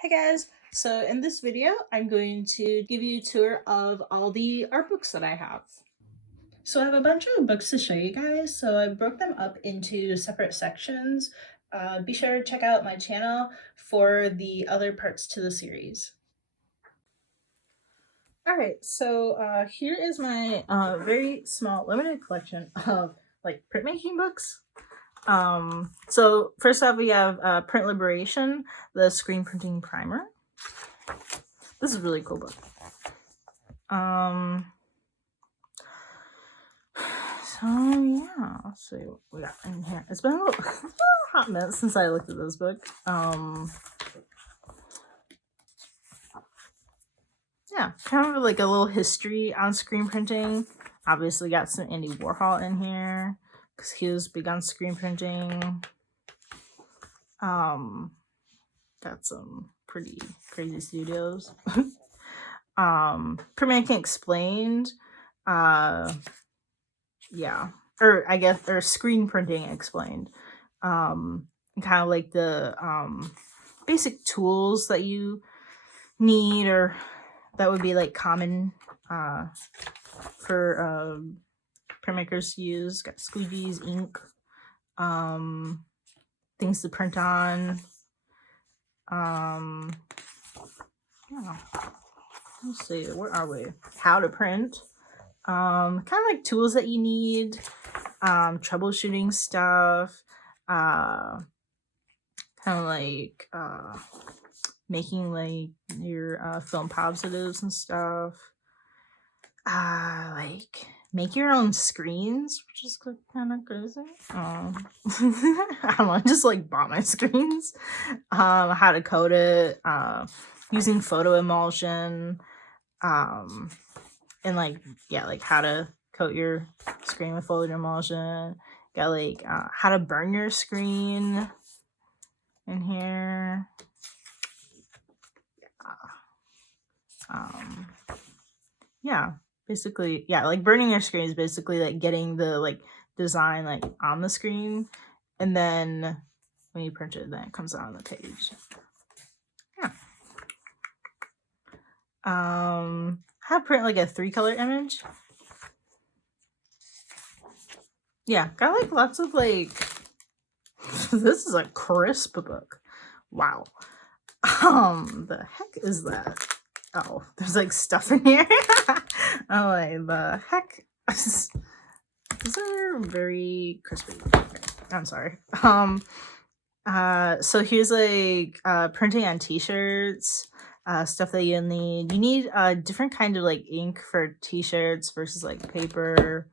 Hey guys, so in this video I'm going to give you a tour of all the art books that I have. So I have a bunch of books to show you guys, so I broke them up into separate sections. Be sure to check out my channel for the other parts to the series. Alright, so here is my very small limited collection of like printmaking books. So first off we have Print Liberation, the screen printing primer. This is a really cool book. So yeah, let's see what we got in here. It's been a little hot minute since I looked at this book. Yeah, kind of like a little history on screen printing. Obviously got some Andy Warhol in here because he was big on screen printing. Got some pretty crazy studios. Printmaking Explained. Yeah, or screen printing explained. Kind of like the basic tools that you need, or that would be like common for printmakers to use. Got squeegees, ink, things to print on. Yeah. Let's see, where are we? How to print. Kind of like tools that you need, troubleshooting stuff, kind of like making like your film positives and stuff, like make your own screens, which is kind of crazy. I don't know, I just like bought my screens. How to code it, using photo emulsion, and like, yeah, like how to coat your screen with photo emulsion. Got like how to burn your screen in here. Yeah, basically, yeah, like burning your screen is basically like getting the like design like on the screen, and then when you print it, then it comes out on the page. Yeah. How to print like a 3-color image. Yeah, got like lots of like this is a crisp book. Wow. The heck is that? Oh, there's like stuff in here. Oh, like the heck. These are very crispy. Okay, I'm sorry. So here's like printing on t-shirts, stuff that you need. You need different kind of like ink for t-shirts versus like paper.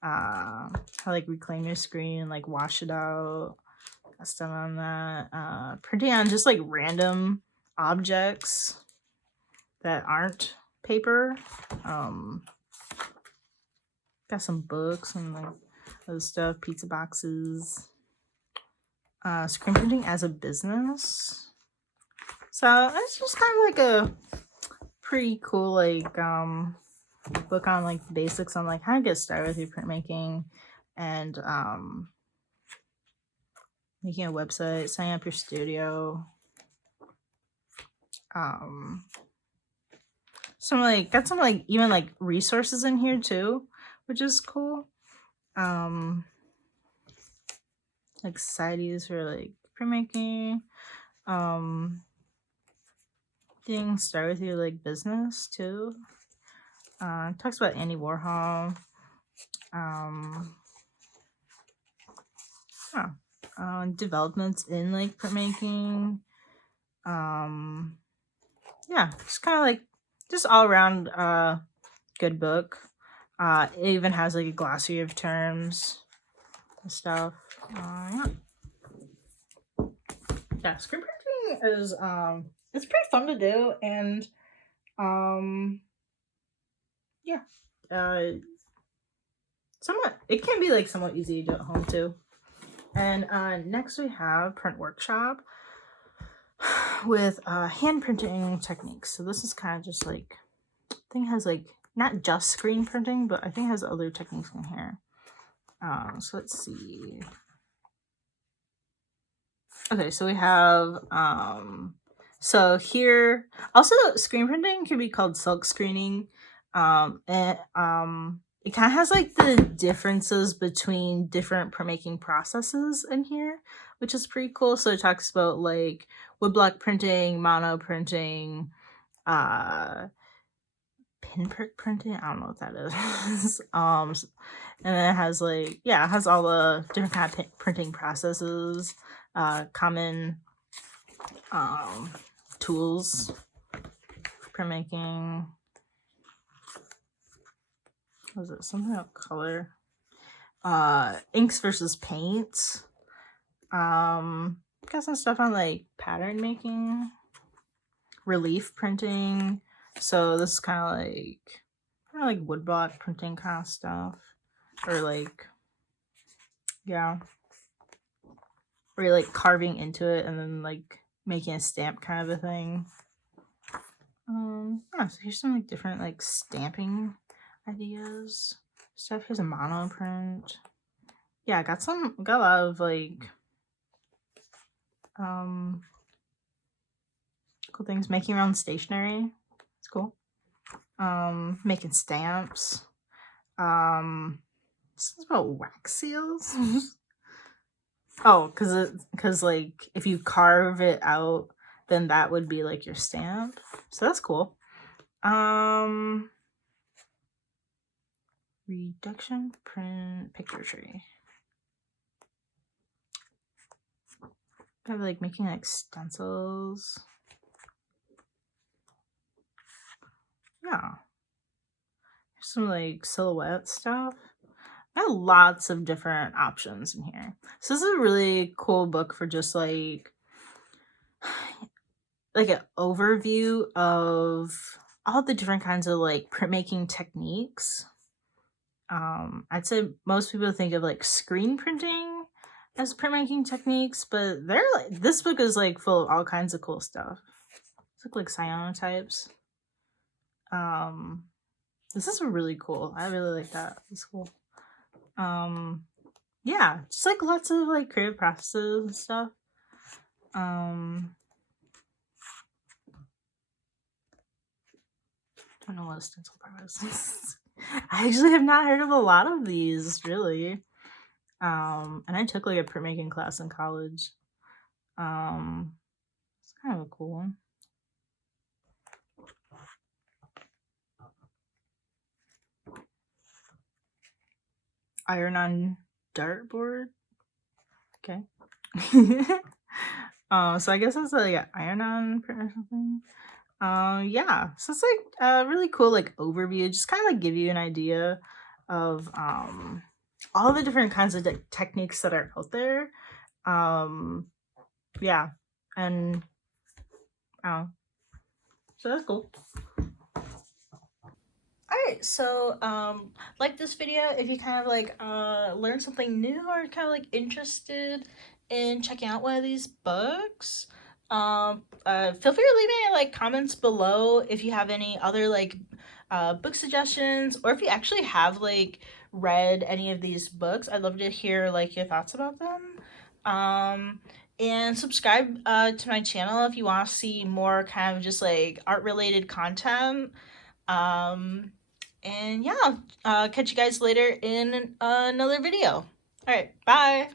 How like reclaim your screen, like wash it out. Got stuff on that. Printing on just like random objects that aren't paper. Got some books and like other stuff, pizza boxes. Screen printing as a business. So it's just kind of like a pretty cool like book on like the basics on like how to get started with your printmaking, and making a website, setting up your studio. Some like got some like even like resources in here too, which is cool. Like societies for like printmaking, getting started with your like business too. Talks about Andy Warhol. Developments in like printmaking. Yeah, just kind of like just all around good book. It even has like a glossary of terms and stuff. Yeah, screen printing is it's pretty fun to do, and yeah, somewhat it can be like somewhat easy to do at home too. And next we have Print Workshop with hand printing techniques. So this is kind of just like, I think it has like not just screen printing, but I think it has other techniques in here. So let's see. Okay, so we have So here, also screen printing can be called silk screening. And it kind of has like the differences between different printmaking processes in here, which is pretty cool. So it talks about like woodblock printing, mono printing, uh pinprick printing. I don't know what that is. And then it has like, yeah, it has all the different kind of printing processes, common tools for printmaking. Was it something about color? Inks versus paints. Got some stuff on like pattern making, relief printing. So this is kind of like woodblock printing kind of stuff, or like, yeah, or you're like carving into it and then like making a stamp kind of a thing. Yeah, so here's some like different like stamping ideas stuff. Here's a mono print. Yeah, I got a lot of like cool things. Making your own stationery. It's cool. Making stamps. This is about wax seals. Oh, because like if you carve it out, then that would be like your stamp. So that's cool. Reduction print picture tree. Kind of like making like stencils. Yeah. There's some like silhouette stuff. I have lots of different options in here. So this is a really cool book for just like an overview of all the different kinds of like printmaking techniques. I'd say most people think of like screen printing as printmaking techniques, but they're like, this book is like full of all kinds of cool stuff. It's like cyanotypes. This is really cool. I really like that. It's cool. Yeah, just like lots of like creative processes and stuff. I don't know what a stencil process is. I actually have not heard of a lot of these, really. And I took like a printmaking class in college. It's kind of a cool one. Iron on dartboard. Okay. So I guess that's like an iron-on print or something. Yeah. So it's like a really cool like overview, just kind of like give you an idea of all the different kinds of techniques that are out there. Yeah, and so that's cool. Alright, so like this video if you kind of like learn something new or kind of like interested in checking out one of these books. Feel free to leave any like comments below if you have any other like book suggestions, or if you actually have like read any of these books. I'd love to hear like your thoughts about them. And subscribe to my channel if you want to see more kind of just like art related content. And yeah, catch you guys later in another video. All right, bye.